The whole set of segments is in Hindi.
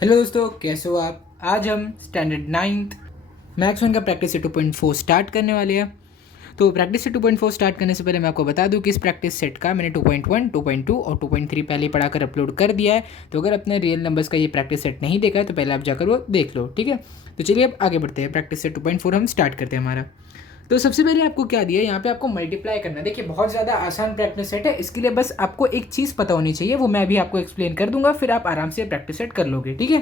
हेलो दोस्तों, कैसे हो आप। आज हम स्टैंडर्ड नाइन्थ मैथ्स 1 का प्रैक्टिस से 2.4 स्टार्ट करने वाले हैं। तो प्रैक्टिस से 2.4 स्टार्ट करने से पहले मैं आपको बता दूं कि इस प्रैक्टिस सेट का मैंने 2.1, 2.2 और 2.3 पहले पढ़ाकर अपलोड कर दिया है। तो अगर अपने रियल नंबर्स का ये प्रैक्टिस सेट नहीं देखा है तो पहले आप जाकर वो देख लो, ठीक है। तो चलिए अब आगे बढ़ते हैं, प्रैक्टिस से 2.4 हम स्टार्ट करते हैं हमारा। तो सबसे पहले आपको क्या दिया है, यहाँ पे आपको मल्टीप्लाई करना है। देखिए बहुत ज़्यादा आसान प्रैक्टिस सेट है, इसके लिए बस आपको एक चीज़ पता होनी चाहिए, वो मैं भी आपको एक्सप्लेन कर दूंगा, फिर आप आराम से प्रैक्टिस सेट कर लोगे, ठीक है।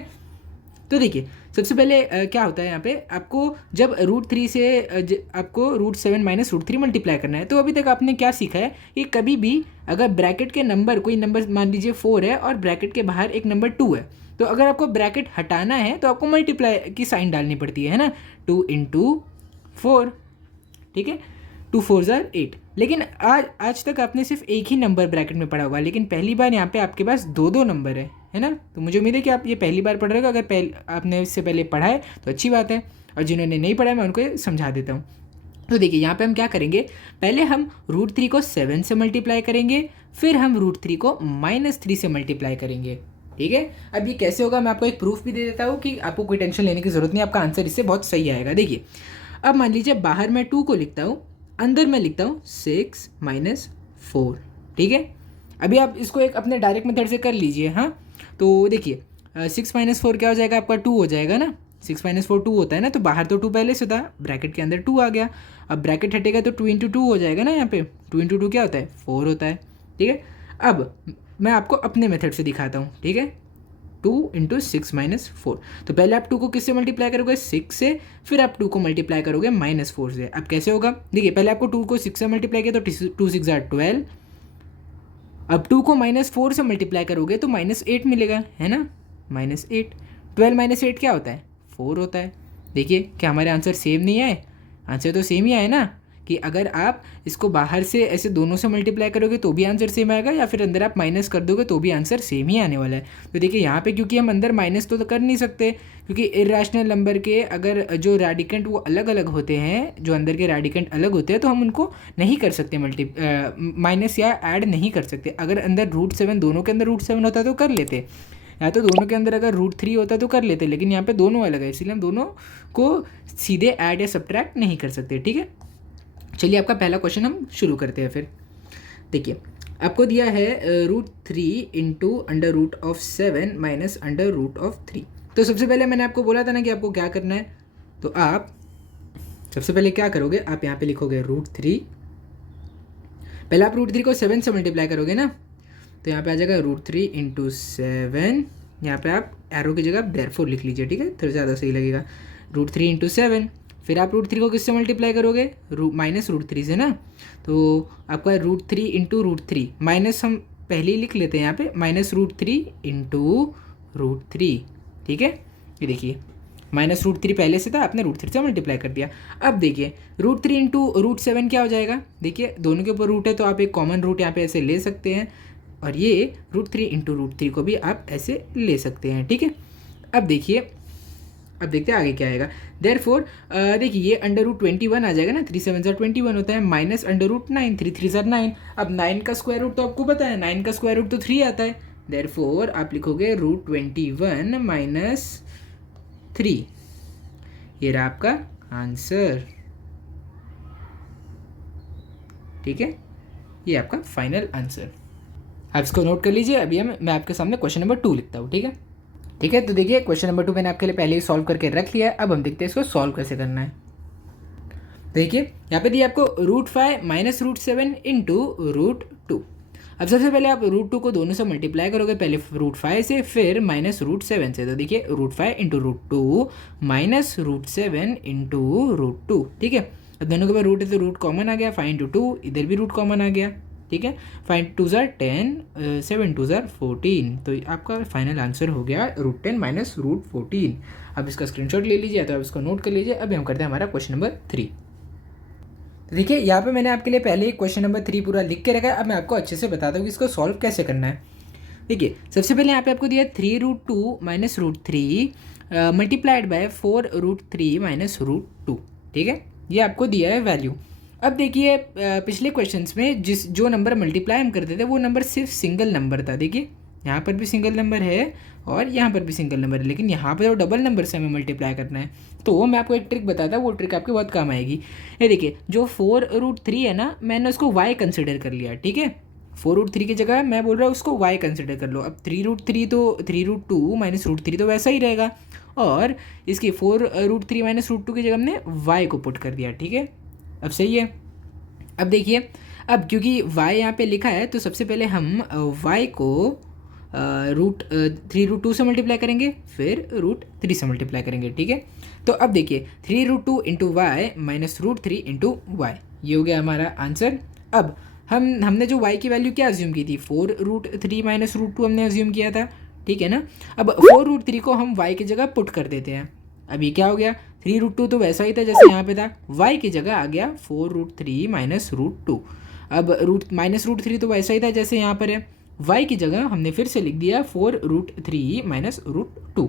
तो देखिए सबसे पहले क्या होता है यहाँ पे, आपको जब √3 से आपको √7 माइनस √3 मल्टीप्लाई करना है। तो अभी तक आपने क्या सीखा है कि कभी भी अगर ब्रैकेट के नंबर, कोई नंबर मान लीजिए 4 है और ब्रैकेट के बाहर एक नंबर 2 है, तो अगर आपको ब्रैकेट हटाना है तो आपको मल्टीप्लाई की साइन डालनी पड़ती है ना, 2 इंटू 4, ठीक है। 2 4 ज़ार 8। लेकिन आज तक आपने सिर्फ एक ही नंबर ब्रैकेट में पढ़ा होगा, लेकिन पहली बार यहाँ पे आपके पास दो दो नंबर है ना। तो मुझे उम्मीद है कि आप ये पहली बार पढ़ रहे हो। अगर आपने इससे पहले पढ़ा है तो अच्छी बात है, और जिन्होंने नहीं पढ़ा है मैं उनको ये समझा देता हूँ। तो देखिए यहाँ पे हम क्या करेंगे, पहले हम √3 को 7 से मल्टीप्लाई करेंगे, फिर हम √3 को -3 से मल्टीप्लाई करेंगे, ठीक है। अब ये कैसे होगा मैं आपको एक प्रूफ भी दे देता हूँ कि आपको कोई टेंशन लेने की ज़रूरत नहीं, आपका आंसर इससे बहुत सही आएगा। देखिए अब मान लीजिए बाहर मैं 2 को लिखता हूँ, अंदर मैं लिखता हूँ 6 माइनस 4, ठीक है। अभी आप इसको एक अपने डायरेक्ट मेथड से कर लीजिए। हाँ तो देखिए 6 माइनस 4 क्या हो जाएगा, आपका 2 हो जाएगा ना। 6 माइनस 4 2 होता है ना, तो बाहर तो 2 पहले से था, ब्रैकेट के अंदर 2 आ गया। अब ब्रैकेट हटेगा तो 2 इंटू 2 हो जाएगा ना, यहाँ पे 2 इंटू 2 क्या होता है, 4 होता है, ठीक है। अब मैं आपको अपने मेथड से दिखाता हूँ, ठीक है। 2 इंटू 6 माइनस 4, तो पहले आप 2 को किससे मल्टीप्लाई करोगे, 6 से, फिर आप 2 को मल्टीप्लाई करोगे -4 से। अब कैसे होगा, देखिए पहले आपको 2 को 6 से मल्टीप्लाई किया तो 2 6 ज़ार 12। अब 2 को -4 से मल्टीप्लाई करोगे तो -8 मिलेगा, है ना, -8। 12 -8 क्या होता है, 4 होता है। देखिए क्या हमारे आंसर सेम नहीं आए, आंसर तो सेम ही आए ना। कि अगर आप इसको बाहर से ऐसे दोनों से मल्टीप्लाई करोगे तो भी आंसर सेम आएगा, या फिर अंदर आप माइनस कर दोगे तो भी आंसर सेम ही आने वाला है। तो देखिए यहाँ पे क्योंकि हम अंदर माइनस तो कर नहीं सकते, क्योंकि इरेशनल नंबर के अगर जो रेडिकेंट वो अलग अलग होते हैं, जो अंदर के रेडिकेंट अलग होते हैं, तो हम उनको नहीं कर सकते माइनस या ऐड नहीं कर सकते। अगर अंदर √7 दोनों के अंदर √7 होता तो कर लेते, या तो दोनों के अंदर अगर √3 होता तो कर लेते, लेकिन यहाँ पे दोनों अलग है, इसलिए हम दोनों को सीधे ऐड या सब्ट्रैक्ट नहीं कर सकते, ठीक है। चलिए आपका पहला क्वेश्चन हम शुरू करते हैं फिर। देखिए आपको दिया है √3 इंटू √7 माइनस √3। तो सबसे पहले मैंने आपको बोला था ना कि आपको क्या करना है, तो आप सबसे पहले क्या करोगे, आप यहाँ पे लिखोगे √3। पहले आप √3 को 7 से मल्टीप्लाई करोगे ना, तो यहाँ पे आ जाएगा √3 इंटू 7। यहाँ पे आप एरो की जगह देयरफॉर लिख लीजिए, ठीक है, थोड़ा ज़्यादा सही लगेगा। √3 इंटू 7, फिर आप √3 को किससे मल्टीप्लाई करोगे, -√3 से ना। तो आपका √3 इंटू √3, माइनस हम पहले ही लिख लेते हैं यहाँ पे, -√3 इंटू √3, ठीक है। ये देखिए -√3 पहले से था, आपने √3 से मल्टीप्लाई कर दिया। अब देखिए √3 इंटू √7 क्या हो जाएगा, देखिए दोनों के ऊपर रूट है तो आप एक कॉमन रूट यहाँ पे ऐसे ले सकते हैं, और ये √3 इंटू √3 को भी आप ऐसे ले सकते हैं, ठीक है। अब देखिए अब देखते हैं आगे क्या आएगा। देयरफॉर देखिए ये √21 आ जाएगा ना, 3 7 ज़ार 21 होता है, माइनस √9, 3 3 ज़ार 9। अब 9 का स्क्वायर रूट तो आपको पता है, 9 का स्क्वायर रूट तो 3 आता है। देयरफॉर आप लिखोगे √21 माइनस 3, ये रहा आपका आंसर, ठीक है। ये आपका फाइनल आंसर, आप इसको नोट कर लीजिए। अभी मैं आपके सामने क्वेश्चन नंबर 2 लिखता हूँ, ठीक है। ठीक है, तो देखिए क्वेश्चन नंबर 2 मैंने आपके लिए पहले ही सॉल्व करके रख लिया है। अब हम देखते हैं इसको सॉल्व कैसे करना है। देखिए यहाँ पे दिया आपको √5 माइनस √7 इंटू √2। अब सबसे पहले आप √2 को दोनों से मल्टीप्लाई करोगे, पहले √5 से, फिर -√7 से। तो देखिए √5 इंटू √2 माइनस √7 इंटू √2, ठीक है। अब दोनों के बाद रूट है तो रूट कॉमन आ गया, 5 इंटू 2, इधर भी रूट कॉमन आ गया, ठीक है। 5 2 ज़ार 10, 7 2 ज़ार 14, तो आपका फाइनल आंसर हो गया √10 माइनस √14। अब इसका स्क्रीनशॉट ले लीजिए, तो आप इसको नोट कर लीजिए। अभी हम करते हैं हमारा क्वेश्चन नंबर 3। तो देखिए यहाँ पे मैंने आपके लिए पहले ही क्वेश्चन नंबर 3 पूरा लिख के रखा है। अब मैं आपको अच्छे से बताता हूँ कि इसको सॉल्व कैसे करना है। देखिए सबसे पहले यहाँ पे आपको दिया 3√2 माइनस √3 मल्टीप्लाइड बाय 4√3 माइनस √2, ठीक है। ये आपको दिया है वैल्यू। अब देखिए पिछले क्वेश्चंस में जो नंबर मल्टीप्लाई हम करते थे वो नंबर सिर्फ सिंगल नंबर था। देखिए यहाँ पर भी सिंगल नंबर है और यहाँ पर भी सिंगल नंबर है, लेकिन यहाँ पर तो डबल नंबर से हमें मल्टीप्लाई करना है। तो मैं आपको एक ट्रिक बताता हूँ, वो ट्रिक आपके बहुत काम आएगी। ये देखिए, जो 4√3 है ना, मैंने उसको y कंसिडर कर लिया, ठीक है। 4√3 की जगह मैं बोल रहा हूँ उसको y कंसिडर कर लो। अब 3√3 तो 3√2 माइनस √3 तो वैसा ही रहेगा, और इसकी 4√3 माइनस √2 की जगह हमने y को पुट कर दिया, ठीक है। अब सही है। अब देखिए, अब क्योंकि y यहाँ पे लिखा है तो सबसे पहले हम y को √3√2 से मल्टीप्लाई करेंगे, फिर √3 से मल्टीप्लाई करेंगे, ठीक है। तो अब देखिए 3√2 into Y minus √3 into Y, ये हो गया हमारा आंसर। अब हमने जो y की वैल्यू क्या अज्यूम की थी, 4√3 माइनस √2 हमने अज्यूम किया था, ठीक है ना। अब 4√3 को हम y की जगह पुट कर देते हैं। अब ये क्या हो गया, 3√2 तो वैसा ही था जैसे यहाँ पे था, y की जगह आ गया 4√3 माइनस √2। अब माइनस √3 तो वैसा ही था जैसे यहाँ पर है, y की जगह हमने फिर से लिख दिया 4√3 माइनस √2।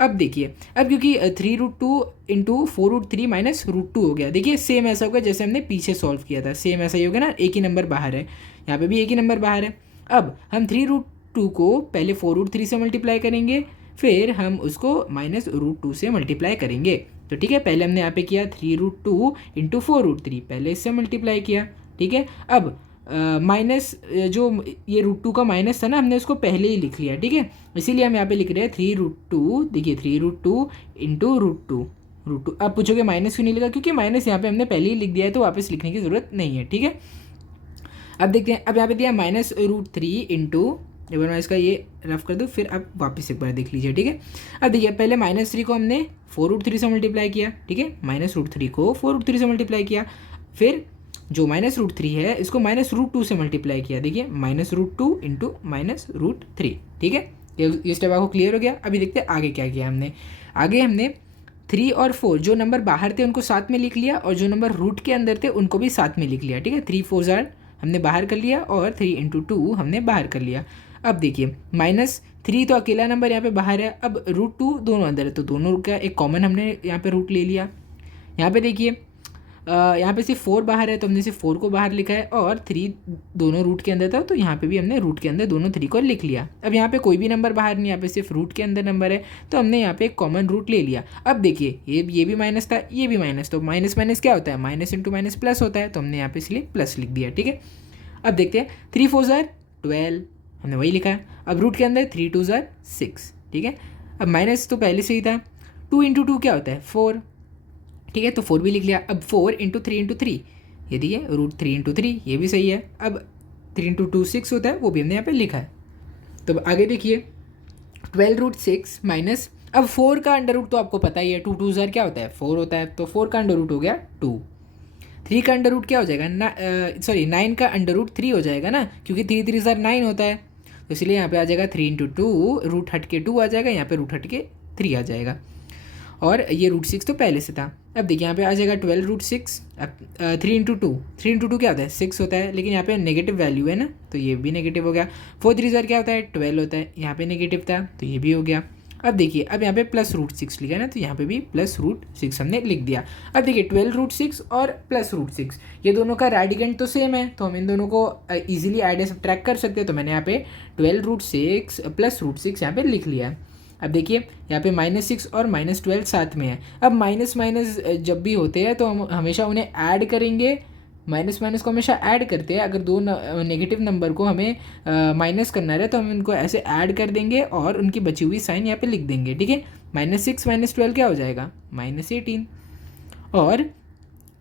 अब देखिए, अब क्योंकि 3√2 इंटू 4√3 माइनस √2 हो गया, देखिए सेम ऐसा होगा जैसे हमने पीछे सॉल्व किया था, सेम ऐसा ही होगा ना, एक ही नंबर बाहर है, यहाँ पे भी एक ही नंबर बाहर है। अब हम 3√2 को पहले 4√3 से मल्टीप्लाई करेंगे, फिर हम उसको माइनस √2 से मल्टीप्लाई करेंगे। तो ठीक है, पहले हमने यहाँ पे किया 3√2 इंटू 4√3, पहले इससे मल्टीप्लाई किया, ठीक है। अब माइनस जो ये √2 का माइनस था ना, हमने उसको पहले ही लिख लिया, ठीक है। इसीलिए हम यहाँ पे लिख रहे हैं 3√2, देखिए 3√2 इंटू √2। अब पूछोगे माइनस क्यों नहीं लिखा, क्योंकि माइनस यहाँ पे हमने पहले ही लिख दिया है, तो वापस लिखने की ज़रूरत नहीं है, ठीक है। अब देखते हैं, अब यहाँ पे दिया माइनस √3 इंटू, एक बार मैं इसका ये रफ कर दूँ, फिर आप वापस एक बार देख लीजिए, ठीक है। अब देखिए, पहले -3 को हमने 4√3 से मल्टीप्लाई किया, ठीक है, -√3 को 4√3 से मल्टीप्लाई किया, फिर जो -√3 है इसको -√2 से मल्टीप्लाई किया, देखिए -√2 इंटू -√3, ठीक है। ये स्टेप आपको क्लियर हो गया। अभी देखते हैं आगे क्या किया हमने। आगे हमने 3 और 4 जो नंबर बाहर थे उनको साथ में लिख लिया, और जो नंबर रूट के अंदर थे उनको भी साथ में लिख लिया, ठीक है। 3 4 हमने बाहर कर लिया, और 3 इंटू 2 हमने बाहर कर लिया। अब देखिए -3 तो अकेला नंबर यहाँ पे बाहर है, अब √2 दोनों अंदर है, तो दोनों का एक कॉमन हमने यहाँ पे रूट ले लिया। यहाँ पे देखिए यहाँ पे सिर्फ 4 बाहर है, तो हमने सिर्फ 4 को बाहर लिखा है, और 3 दोनों रूट के अंदर था, तो यहाँ पे भी हमने रूट के अंदर दोनों 3 को लिख लिया। अब यहाँ पे कोई भी नंबर बाहर नहीं, यहाँ पे सिर्फ रूट के अंदर नंबर है, तो हमने यहाँ पे एक कॉमन रूट ले लिया। अब देखिए ये भी माइनस था, ये भी माइनस, तो माइनस माइनस क्या होता है, माइनस इंटू माइनस प्लस होता है, तो हमने यहाँ पे इसलिए प्लस लिख दिया, ठीक है। अब देखते हैं 3 4 12, हमने वही लिखा है। अब रूट के अंदर 3 2 6, ठीक है। अब माइनस तो पहले से ही था, 2 इंटू 2 क्या होता है 4, ठीक है, तो 4 भी लिख लिया। अब 4 इंटू 3 इंटू 3, ये देखिए √3 इंटू 3, ये भी सही है। अब 3 इंटू 2 6 होता है, वो भी हमने यहाँ पे लिखा है। तो आगे देखिए 12√6 माइनस, अब 4 का अंडर रूट तो आपको पता ही है, 2 2 क्या होता है 4 होता है, तो 4 का अंडर रूट हो गया 2। 3 का अंडर रूट क्या हो जाएगा 9 का अंडर रूट 3 हो जाएगा ना, क्योंकि 3 3 9 होता है, तो इसलिए यहाँ पे आ जाएगा 3 इंटू 2, रूट हट के 2 आ जाएगा, यहाँ पे रूट हट के 3 आ जाएगा, और ये √6 तो पहले से था। अब देखिए यहाँ पे आ जाएगा 12√6। अब 3 इंटू 2 क्या होता है 6 होता है, लेकिन यहाँ पे नेगेटिव वैल्यू है ना, तो ये भी नेगेटिव हो गया। 4 3 क्या होता है 12 होता है, यहाँ पे नेगेटिव था, तो ये भी हो गया। अब देखिए, अब यहाँ पे +√6 लिखा है ना, तो यहाँ पे भी +√6 हमने लिख दिया। अब देखिए 12√6 और +√6, ये दोनों का रेडिकेंड तो सेम है, तो हम इन दोनों को ईजिली ऐड या सब्ट्रैक्ट कर सकते हैं, तो मैंने यहाँ पे 12√6 +√6 यहाँ पे लिख लिया है। अब देखिए यहाँ पे -6 और -12 साथ में है। अब माइनस माइनस जब भी होते हैं तो हम हमेशा उन्हें ऐड करेंगे, माइनस माइनस को हमेशा ऐड करते हैं। अगर दो नेगेटिव नंबर को हमें माइनस करना रहे तो हम इनको ऐसे ऐड कर देंगे और उनकी बची हुई साइन यहाँ पे लिख देंगे, ठीक है। -6 -12 क्या हो जाएगा -18, और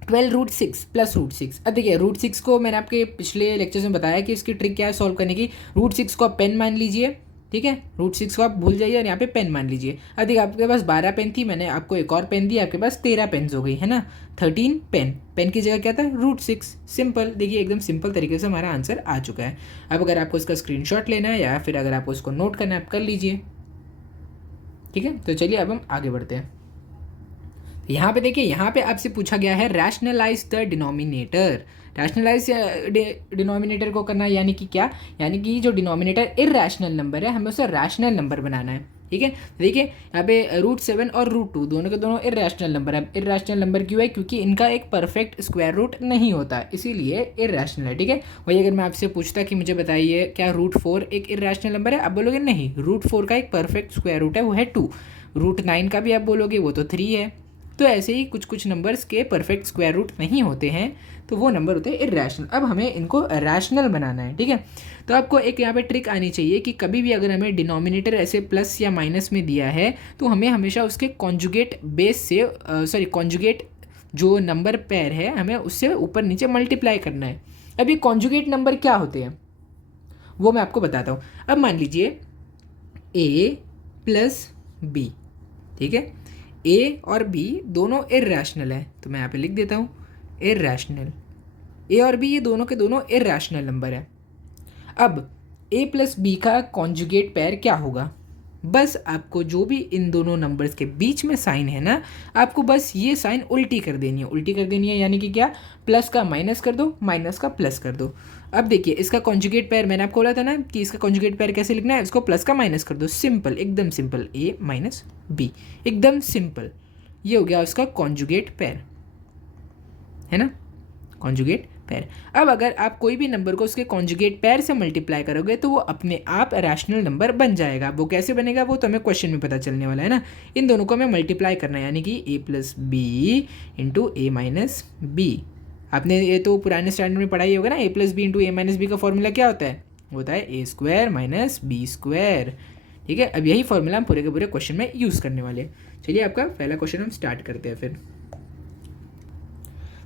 12√6 +√6। अब देखिए √6 को मैंने आपके पिछले लेक्चर्स में बताया कि इसकी ट्रिक क्या है सॉल्व करने की। √6 को आप पेन मान लीजिए, ठीक है, √6 को आप भूल जाइए और यहाँ पे पेन मान लीजिए। अब देखिए आपके पास 12 पेन थी, मैंने आपको एक और पेन दी, आपके पास 13 पेन्स हो गई है ना, 13 पेन। पेन की जगह क्या था √6, सिंपल। देखिए एकदम सिंपल तरीके से हमारा आंसर आ चुका है। अब अगर आपको इसका स्क्रीनशॉट लेना है या फिर अगर आपको इसको नोट करना है आप कर लीजिए, ठीक है। तो चलिए अब हम आगे बढ़ते हैं। यहाँ पे देखिए, यहाँ पे आपसे पूछा गया है rationalize the denominator. Rationalize denominator को करना यानी कि क्या, यानी कि जो डिनोमिनेटर इरैशनल नंबर है हमें उसे रैशनल नंबर बनाना है, ठीक है। देखिए यहाँ पे √7 और √2 दोनों के दोनों इरेशनल नंबर है। इरेशनल नंबर क्यों है? क्योंकि इनका एक परफेक्ट स्क्वायर रूट नहीं होता, इसीलिए इरेशनल है। ठीक है। वही अगर मैं आपसे पूछता कि मुझे बताइए क्या √4 एक इरेशनल नंबर है, आप बोलोगे नहीं, √4 का एक परफेक्ट स्क्वायर रूट है, वो है 2। √9 का भी आप बोलोगे वो तो 3 है। तो ऐसे ही कुछ कुछ नंबर्स के परफेक्ट स्क्वायर रूट नहीं होते हैं, तो वो नंबर होते हैं इरेशनल। अब हमें इनको रैशनल बनाना है। ठीक है। तो आपको एक यहाँ पे ट्रिक आनी चाहिए कि कभी भी अगर हमें डिनोमिनेटर ऐसे प्लस या माइनस में दिया है तो हमें हमेशा उसके कॉन्जुगेट बेस से कॉन्जुगेट जो नंबर पेयर है हमें उससे ऊपर नीचे मल्टीप्लाई करना है। अब ये कॉन्जुगेट नंबर क्या होते हैं वो मैं आपको बताता हूँ। अब मान लीजिए a प्लस बी, ठीक है। a और b दोनों इरेशनल है, तो मैं यहाँ पे लिख देता हूँ इरेशनल। a और b ये दोनों के दोनों इरेशनल नंबर है। अब a प्लस बी का कॉन्जुगेट पेयर क्या होगा? बस आपको जो भी इन दोनों नंबर्स के बीच में साइन है ना, आपको बस ये साइन उल्टी कर देनी है। उल्टी कर देनी है यानी कि क्या? प्लस का माइनस कर दो, माइनस का प्लस कर दो। अब देखिए इसका कॉन्जुगेट पेयर मैंने आपको बोला था ना कि इसका कॉन्जुगेट पेयर कैसे लिखना है, इसको प्लस का माइनस कर दो, सिंपल, एकदम सिंपल, a माइनस बी, एकदम सिंपल। ये हो गया उसका कॉन्जुगेट पेयर, है ना, कॉन्जुगेट पेयर। अब अगर आप कोई भी नंबर को उसके कॉन्जुगेट पेयर से मल्टीप्लाई करोगे तो वो अपने आप रैशनल नंबर बन जाएगा। वो कैसे बनेगा वो तो हमें क्वेश्चन में पता चलने वाला है ना। इन दोनों को हमें मल्टीप्लाई करना है, यानी कि a plus B into A minus B. आपने ये तो पुराने स्टैंडर्ड में पढ़ाई होगा ना, a plus B into A minus B का फॉर्मूला क्या होता है? होता है a square minus B square. ठीक है। अब यही फॉर्मूला हम पूरे के पूरे क्वेश्चन में यूज़ करने वाले हैं। चलिए आपका पहला क्वेश्चन हम स्टार्ट करते हैं फिर।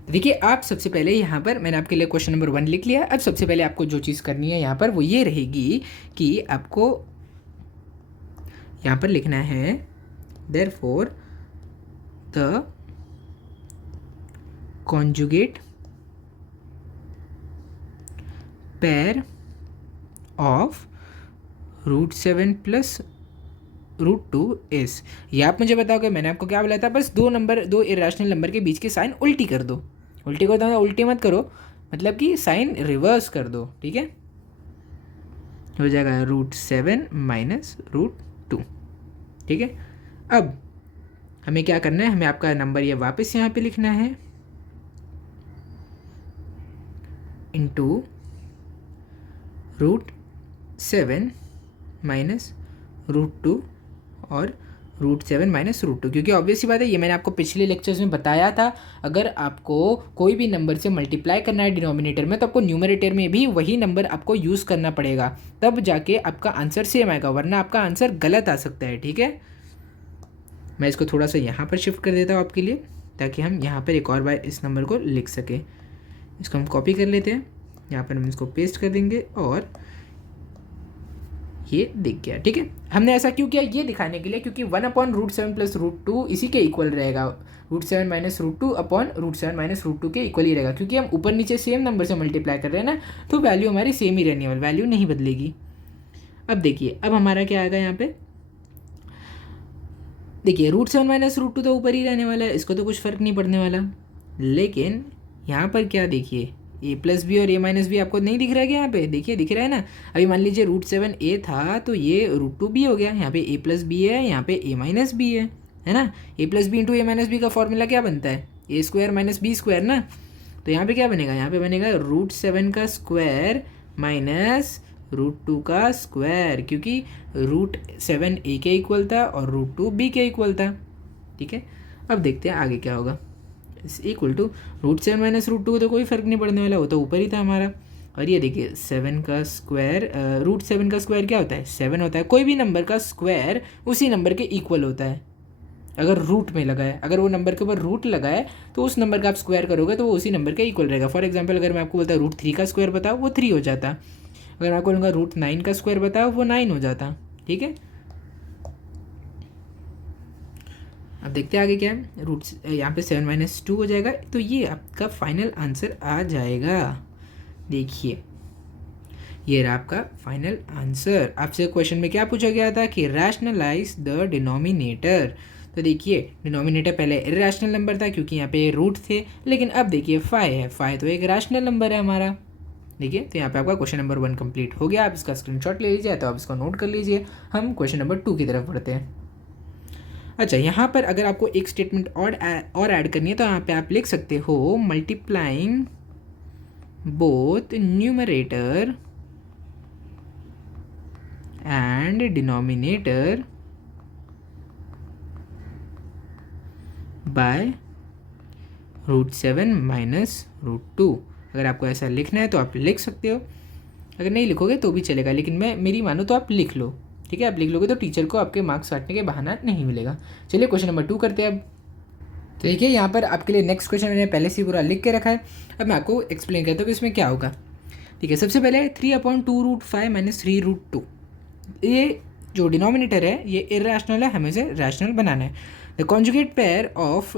देखिए आप सबसे पहले यहाँ पर मैंने आपके लिए क्वेश्चन नंबर 1 लिख लिया। अब सबसे पहले आपको जो चीज़ करनी है यहाँ पर वो ये रहेगी कि आपको यहाँ पर लिखना है therefore the conjugate pair of √7 plus √2 is. ये आप मुझे बताओगे, मैंने आपको क्या बोला था? बस दो इरेशनल नंबर के बीच की साइन उल्टी कर दो। उल्टी को तो उल्टी मत करो, मतलब कि साइन रिवर्स कर दो। ठीक है। हो जाएगा √7 माइनस √2। ठीक है। अब हमें क्या करना है, हमें आपका नंबर ये वापस यहाँ पे लिखना है इंटू √7 माइनस √2 और √7 माइनस √2, क्योंकि ऑब्वियस सी बात है, ये मैंने आपको पिछले लेक्चर्स में बताया था। अगर आपको कोई भी नंबर से मल्टीप्लाई करना है डिनोमिनेटर में तो आपको न्यूमरेटर में भी वही नंबर आपको यूज़ करना पड़ेगा, तब जाके आपका आंसर सेम आएगा, वरना आपका आंसर गलत आ सकता है। ठीक है। मैं इसको थोड़ा सा यहाँ पर शिफ्ट कर देता हूँ आपके लिए, ताकि हम यहाँ पर एक और बार इस नंबर को लिख सकें। इसको हम कॉपी कर लेते हैं, यहाँ पर हम इसको पेस्ट कर देंगे और ये दिख गया। ठीक है। हमने ऐसा क्यों किया? ये दिखाने के लिए, क्योंकि 1/√7 प्लस √2 इसी के इक्वल रहेगा। √7 माइनस √2 अपॉन √7 माइनस √2 के इक्वल ही रहेगा, क्योंकि हम ऊपर नीचे सेम नंबर से मल्टीप्लाई कर रहे हैं ना, तो वैल्यू हमारी सेम ही रहने वाली, वैल्यू नहीं बदलेगी। अब देखिए अब हमारा क्या आएगा यहाँ पे, देखिए √7 माइनस √2 तो ऊपर ही रहने वाला है, इसको तो कुछ फ़र्क नहीं पड़ने वाला। लेकिन यहाँ पर क्या देखिए, a प्लस बी और a माइनस बी आपको नहीं दिख रहा है क्या? यहाँ पे देखिए दिख रहा है ना। अभी मान लीजिए √7 a था तो ये √2 b हो गया। यहाँ पे a प्लस बी है, यहाँ पे a माइनस बी है ना। a plus B into a minus B का फॉर्मूला क्या बनता है? a square minus B square ना। तो यहाँ पे क्या बनेगा? यहाँ पे बनेगा √7 का स्क्वायर माइनस √2 का स्क्वायर, क्योंकि √7 a के इक्वल था और √2 b के इक्वल था। ठीक है। अब देखते हैं आगे क्या होगा। इक्वल टू √7 माइनस √2 को तो कोई फ़र्क नहीं पड़ने वाला, वो तो ऊपर ही था हमारा। और ये देखिए 7 का स्क्वायर, √7 का स्क्वायर क्या होता है? 7 होता है। कोई भी नंबर का स्क्वायर उसी नंबर के इक्वल होता है अगर रूट में लगा है। अगर वो नंबर के ऊपर रूट लगा है तो उस नंबर का आप स्क्वायर करोगे तो वो उसी नंबर के इक्वल रहेगा। फॉर एग्जाम्पल अगर मैं आपको बोलता √3 का स्क्वायर बताओ, वो 3 हो जाता। अगर मैं आपको बोलूँगा √9 का स्क्वायर बताओ, वो 9 हो जाता। ठीक है। अब देखते हैं आगे क्या है। यहाँ पे 7 माइनस 2 हो जाएगा, तो ये आपका फाइनल आंसर आ जाएगा। देखिए ये रहा आपका फाइनल आंसर। आपसे क्वेश्चन में क्या पूछा गया था कि रैशनलाइज द डिनोमिनेटर। तो देखिए डिनोमिनेटर पहले इरेशनल नंबर था क्योंकि यहाँ पे रूट थे, लेकिन अब देखिए 5 है। 5 तो एक रैशनल नंबर है हमारा। देखिए, तो यहाँ पे आपका क्वेश्चन नंबर 1 कंप्लीट हो गया। आप इसका स्क्रीनशॉट ले लीजिए, तो आप इसको नोट कर लीजिए। हम क्वेश्चन नंबर 2 की तरफ बढ़ते हैं। अच्छा, यहाँ पर अगर आपको एक स्टेटमेंट और ऐड करनी है तो यहाँ पे आप लिख सकते हो multiplying both numerator and denominator by √7 minus √2। अगर आपको ऐसा लिखना है तो आप लिख सकते हो, अगर नहीं लिखोगे तो भी चलेगा, लेकिन मेरी मानो तो आप लिख लो, ठीक है। आप लिख लोगे तो टीचर को आपके मार्क्स काटने के बहाना नहीं मिलेगा। चलिए क्वेश्चन नंबर 2 करते हैं अब। तो देखिए, यहाँ पर आपके लिए नेक्स्ट क्वेश्चन मैंने पहले से पूरा लिख के रखा है। अब मैं आपको एक्सप्लेन करता हूँ कि इसमें क्या होगा। ठीक है, सबसे पहले 3/2√5 माइनस 3√2। ये जो डिनोमिनेटर है ये इरेशनल है, हमें इसे रैशनल बनाना है। The conjugate pair of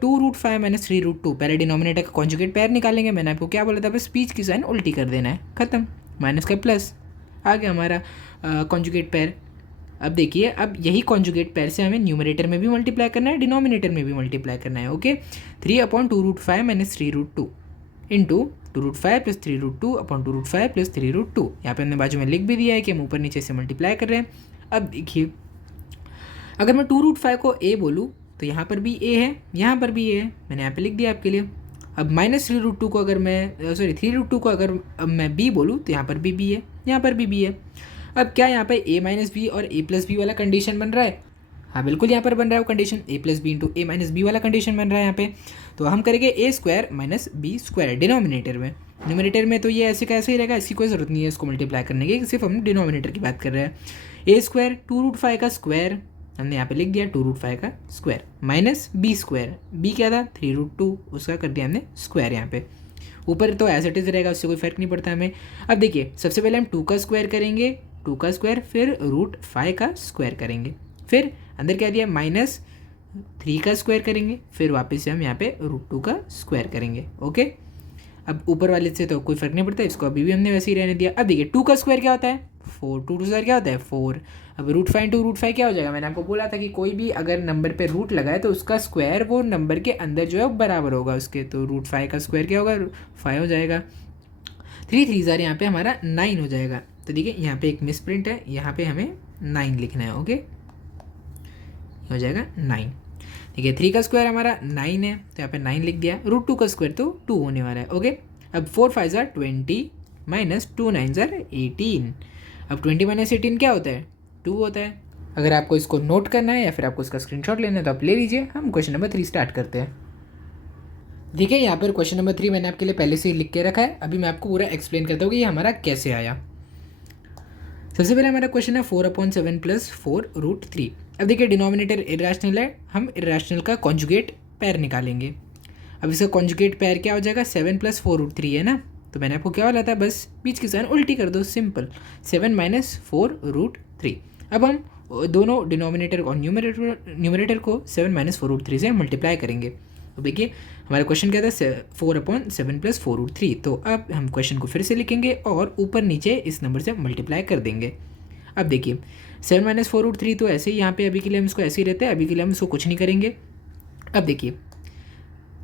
2√5 minus 3√2, पहले डिनोमिनेटर का कॉन्जुगेट पेयर निकालेंगे। मैंने आपको क्या बोला था, बस स्पीच की साइन उल्टी कर देना है, खत्म। माइनस का प्लस आ गया हमारा कॉन्जुगेट पेयर। अब देखिए, अब यही कॉन्जुगेट पेयर से हमें न्यूमरेटर में भी मल्टीप्लाई करना है, डिनोमिनेटर में भी मल्टीप्लाई करना है। Okay, 3/2√5 minus 3√2 into 2√5 plus 3√2 upon 2√5 plus 3√2। यहाँ पे हमने बाजू में लिख भी दिया है कि हम ऊपर नीचे से मल्टीप्लाई कर रहे हैं। अब देखिए, अगर मैं 2√5 को ए बोलूँ तो यहाँ पर भी ए है, यहाँ पर भी ए है, मैंने यहाँ पे लिख दिया आपके लिए। अब माइनस 3√2 को अगर मैं 3√2 को अगर अब मैं बी बोलूँ तो यहाँ पर भी बी है, यहाँ पर भी बी है। अब क्या यहाँ पे a माइनस बी और a प्लस बी वाला कंडीशन बन रहा है? हाँ बिल्कुल, यहाँ पर बन रहा है वो condition, a plus B into a minus B वाला कंडीशन बन रहा है यहाँ पे। तो हम करेंगे a square minus B square denominator में। न्यूमरेटर में तो ये ऐसे का ऐसे ही रहेगा, इसकी कोई ज़रूरत नहीं है इसको मल्टीप्लाई करने की, सिर्फ हम डिनोमिनेटर की बात कर रहे हैं। a स्क्वायर 2√5 का स्क्वायर हमने यहाँ पे लिख दिया 2√5 का square minus B square, B क्या था 3√2, उसका कर दिया हमने स्क्वायर यहाँ पे। ऊपर तो एज इट इज़ रहेगा, उससे कोई फर्क नहीं पड़ता हमें। अब देखिए, सबसे पहले हम 2 का स्क्वायर करेंगे, 2 का स्क्वायर, फिर √5 का स्क्वायर करेंगे, फिर अंदर क्या दिया माइनस 3 का स्क्वायर करेंगे, फिर वापस से हम यहाँ पे √2 का स्क्वायर करेंगे। ओके, अब ऊपर वाले से तो कोई फर्क नहीं पड़ता, इसको अभी भी हमने वैसे ही रहने दिया। अब देखिए 2 का स्क्वायर क्या होता है 4, 2 स्क्वायर क्या होता है 4। अब √5 इंटू √5 क्या हो जाएगा, मैंने आपको बोला था कि कोई भी अगर नंबर पे रूट लगाए तो उसका स्क्वायर वो नंबर के अंदर जो है वो बराबर होगा उसके, तो √5 का स्क्वायर क्या होगा 5 हो जाएगा। 3 3 ज़ार यहाँ पे हमारा 9 हो जाएगा। तो देखिए यहाँ पे एक मिस प्रिंट है, यहाँ पे हमें 9 लिखना है। ओके, हो जाएगा 9। ठीक है, 3 का स्क्वायर हमारा 9 है, तो यहाँ पे 9 लिख दिया। √2 का स्क्वायर तो 2 होने वाला है। ओके, अब 4 5 ज़ार 20 माइनस 2 9 ज़ार 18। अब 20 माइनस 18 क्या होता है 2 होता है। अगर आपको इसको नोट करना है या फिर आपको इसका स्क्रीनशॉट लेना है तो आप ले लीजिए। हम क्वेश्चन नंबर 3 स्टार्ट करते हैं। देखिए, यहाँ पर क्वेश्चन नंबर 3 मैंने आपके लिए पहले से ही लिख के रखा है। अभी मैं आपको पूरा एक्सप्लेन करता हूँ कि ये हमारा कैसे आया। सबसे पहले हमारा क्वेश्चन है 4/7 प्लस 4√3। अब देखिए, डिनोमिनेटर इरेशनल है, हम इरेशनल का कॉन्जुगेट पेयर निकालेंगे। अब इसका कॉन्जुगेट पेयर क्या हो जाएगा 7 प्लस 4√3 है ना, तो मैंने आपको क्या बोला था, बस बीच की साइन उल्टी कर दो, सिंपल 7 माइनस 4√3। अब हम दोनों डिनोमिनेटर और न्यूमरेटर को 7 माइनस 4√3 से मल्टीप्लाई करेंगे। तो देखिए, हमारा क्वेश्चन क्या था 4/7 प्लस 4√3। तो अब हम क्वेश्चन को फिर से लिखेंगे और ऊपर नीचे इस नंबर से मल्टीप्लाई कर देंगे। अब देखिए 7 माइनस 4√3 तो ऐसे ही यहाँ पे अभी के लिए हम इसको ऐसे ही रहते हैं, अभी के लिए हम इसको कुछ नहीं करेंगे। अब देखिए,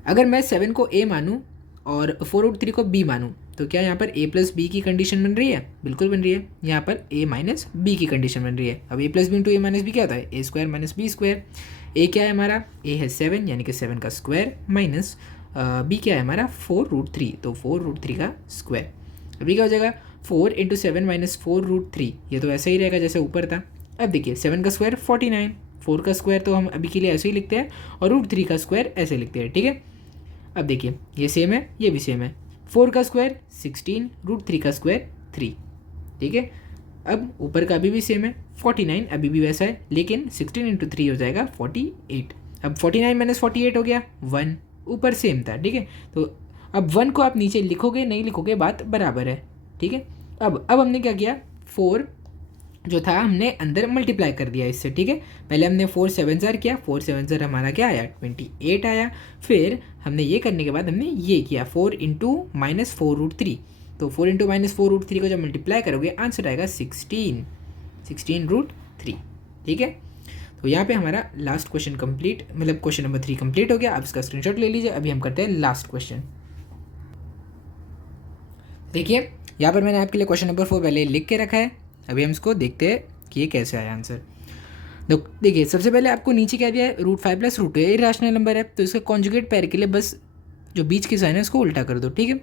अगर मैं 7 को a मानूँ और 4√3 को b मानूँ तो क्या यहाँ पर a प्लस बी की कंडीशन बन रही है? बिल्कुल बन रही है। यहाँ पर a माइनस बी की कंडीशन बन रही है। अब a plus B into a minus B क्या होता है a square minus B square. a क्या है हमारा, a है 7 यानी कि 7 का स्क्वायर माइनस b क्या है हमारा 4√3, तो 4√3 का स्क्वायर। अभी क्या हो जाएगा 4 इंटू 7 माइनस 4√3, ये तो ऐसा ही रहेगा जैसे ऊपर था। अब देखिए 7 का स्क्वायर 49, 4 का स्क्वायर तो हम अभी के लिए ऐसे ही लिखते हैं और √3 का स्क्वायर ऐसे लिखते हैं। ठीक है, अब देखिए ये सेम है, ये भी सेम है। 4 का स्क्वायर 16, √3 का स्क्वायर 3। ठीक है, अब ऊपर का अभी भी सेम है 49, अभी भी वैसा है, लेकिन 16 इंटू 3 हो जाएगा 48। अब 49 माइनस 48 हो गया 1, ऊपर सेम था। ठीक है, तो अब 1 को आप नीचे लिखोगे नहीं लिखोगे बात बराबर है। ठीक है, अब हमने क्या किया 4 जो था हमने अंदर मल्टीप्लाई कर दिया इससे। ठीक है, पहले हमने 4 7 ज़ार किया, 4 7 ज़ार हमारा क्या आया 28 आया। फिर हमने ये करने के बाद हमने ये किया 4 इंटू माइनस 4√3, तो 4 इंटू माइनस 4√3 को जब मल्टीप्लाई करोगे आंसर आएगा 16√3। ठीक है, तो यहाँ पे हमारा लास्ट क्वेश्चन कंप्लीट, मतलब क्वेश्चन नंबर 3 कंप्लीट हो गया। आप इसका स्क्रीनशॉट ले लीजिए। अभी हम करते हैं लास्ट क्वेश्चन। देखिए यहाँ पर मैंने आपके लिए क्वेश्चन नंबर 4 पहले लिख के रखा है। अभी हम इसको देखते हैं कि ये कैसे आया आंसर। तो देखिए सबसे पहले आपको नीचे क्या दिया है, √5 + √2 इरेशनल नंबर है, तो इसके कॉन्जुगेट पेयर के लिए बस जो बीच की साइन है उसको उल्टा कर दो, ठीक है।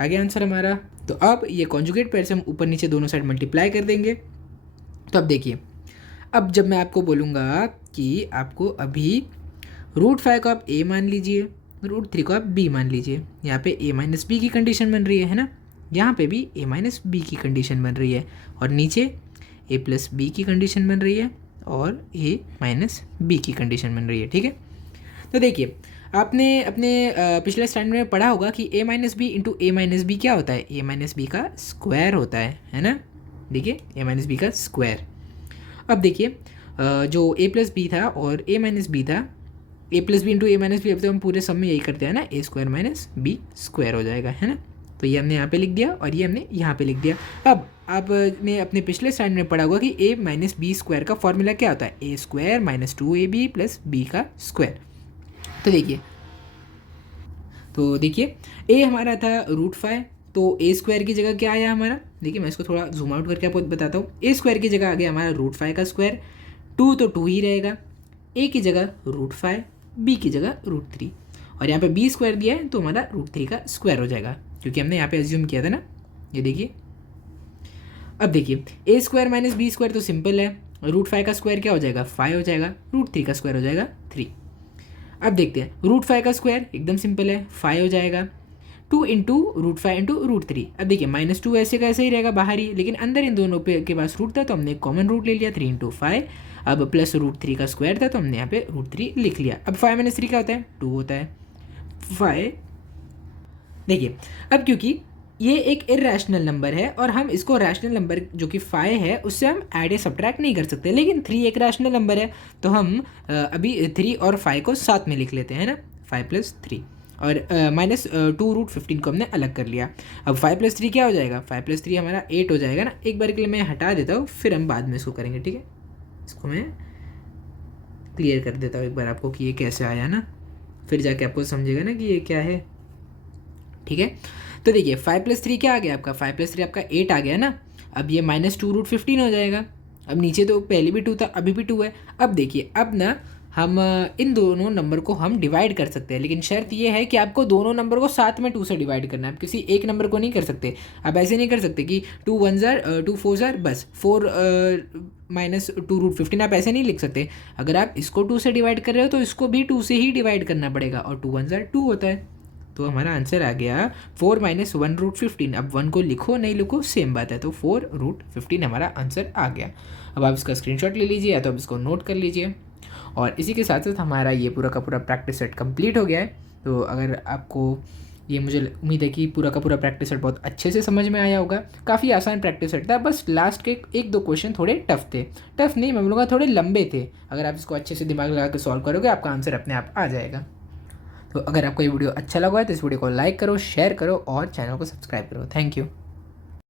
आगे आंसर हमारा। तो अब ये कॉन्जुगेट पेयर से हम ऊपर नीचे दोनों साइड मल्टीप्लाई कर देंगे। तो अब देखिए, अब जब मैं आपको बोलूँगा कि आपको अभी √5 को आप a मान लीजिए, √3 को आप b मान लीजिए, यहाँ पे a - b की कंडीशन बन रही है ना, यहाँ पे भी a - b की कंडीशन बन रही है, और नीचे a + b की कंडीशन बन रही है और a - b की कंडीशन बन रही है, ठीक है। तो देखिए आपने अपने पिछले स्टैंडर्ड में पढ़ा होगा कि a - b into a - b क्या होता है, a - b का स्क्वायर होता है ना। देखिए a - b का स्क्वायर। अब देखिए जो a + b था और a - b था, a + b into a - b, अब तो हम पूरे सब में यही करते हैं ना, a² - b स्क्वायर हो जाएगा, है ना। तो ये हमने यहाँ पे लिख दिया और ये हमने यहाँ पे लिख दिया। अब आपने अपने पिछले स्टैंड में पढ़ा होगा कि a - b स्क्वायर का फॉर्मूला क्या होता है, a² - 2ab + b का स्क्वायर। तो देखिए a हमारा था √5, तो a² की जगह क्या आया हमारा, देखिए मैं इसको थोड़ा जूम आउट करके आपको बताता हूँ। a² की जगह आ गया हमारा √5 का स्क्वायर, 2 तो 2 ही रहेगा, a की जगह √5, b की जगह √3, और यहाँ पे b² दिया है तो हमारा √3 का स्क्वायर हो जाएगा, क्योंकि हमने यहाँ पे एज्यूम किया था ना। ये देखिए, अब देखिए a² - b² तो सिंपल है, √5 का स्क्वायर क्या हो जाएगा, 5 हो जाएगा, √3 का स्क्वायर हो जाएगा 3। अब देखते हैं √5 का स्क्वायर एकदम सिंपल है, 5 हो जाएगा, 2 इंटू √5 इंटू √3। अब देखिए -2 ऐसे का ऐसे ही रहेगा बाहर ही, लेकिन अंदर इन दोनों पे के पास रूट था तो हमने एक कॉमन रूट ले लिया, 3 इंटू 5। अब प्लस √3 का स्क्वायर था तो हमने यहाँ पे √3 लिख लिया। अब 5 - 3 क्या होता है, 2 होता है। 5 देखिए, अब क्योंकि ये एक इरेशनल नंबर है और हम इसको रैशनल नंबर जो कि 5 है उससे हम ऐड या सब्ट्रैक्ट नहीं कर सकते, लेकिन 3 एक रैशनल नंबर है, तो हम अभी 3 और 5 को साथ में लिख लेते हैं ना, 5 + 3, और -2√15 को हमने अलग कर लिया। अब 5 + 3 क्या हो जाएगा, 5 + 3 हमारा 8 हो जाएगा ना। एक बार के लिए मैं हटा देता हूँ, फिर हम बाद में इसको करेंगे, ठीक है। इसको मैं क्लियर कर देता हूँ एक बार आपको कि ये कैसे आया ना, फिर जाके आपको समझेगा ना कि ये क्या है, ठीक है। तो देखिए 5 + 3 क्या आ गया आपका, 5 + 3 आपका 8 आ गया ना। अब ये -2√15 हो जाएगा। अब नीचे तो पहले भी 2 था, अभी भी 2 है। अब देखिए, अब ना हम इन दोनों नंबर को हम डिवाइड कर सकते हैं, लेकिन शर्त ये है कि आपको दोनों नंबर को साथ में 2 से डिवाइड करना है। आप किसी एक नंबर को नहीं कर सकते। आप ऐसे नहीं कर सकते कि 2 1s are 2 4s are बस 4 -2√15, आप ऐसे नहीं लिख सकते। अगर आप इसको 2 से डिवाइड कर रहे हो तो इसको भी 2 से ही डिवाइड करना पड़ेगा, और 2 1s are 2 होता है। तो हमारा आंसर आ गया 4 - 1√15। अब 1 को लिखो नहीं लिखो सेम बात है, तो 4√15 हमारा आंसर आ गया। अब आप इसका स्क्रीनशॉट ले लीजिए या तो आप इसको नोट कर लीजिए। और इसी के साथ साथ हमारा ये पूरा का पूरा प्रैक्टिस सेट कंप्लीट हो गया है। तो अगर आपको ये, मुझे उम्मीद है कि पूरा का पूरा प्रैक्टिस सेट बहुत अच्छे से समझ में आया होगा। काफ़ी आसान प्रैक्टिस सेट था, बस लास्ट के 1-2 क्वेश्चन थोड़े टफ थे, टफ नहीं मैं बोलूँगा थोड़े लंबे थे। अगर आप इसको अच्छे से दिमाग लगा के सॉल्व करोगे आपका आंसर अपने आप आ जाएगा। तो अगर आपको ये वीडियो अच्छा लगा है तो इस वीडियो को लाइक करो, शेयर करो और चैनल को सब्सक्राइब करो। Thank you.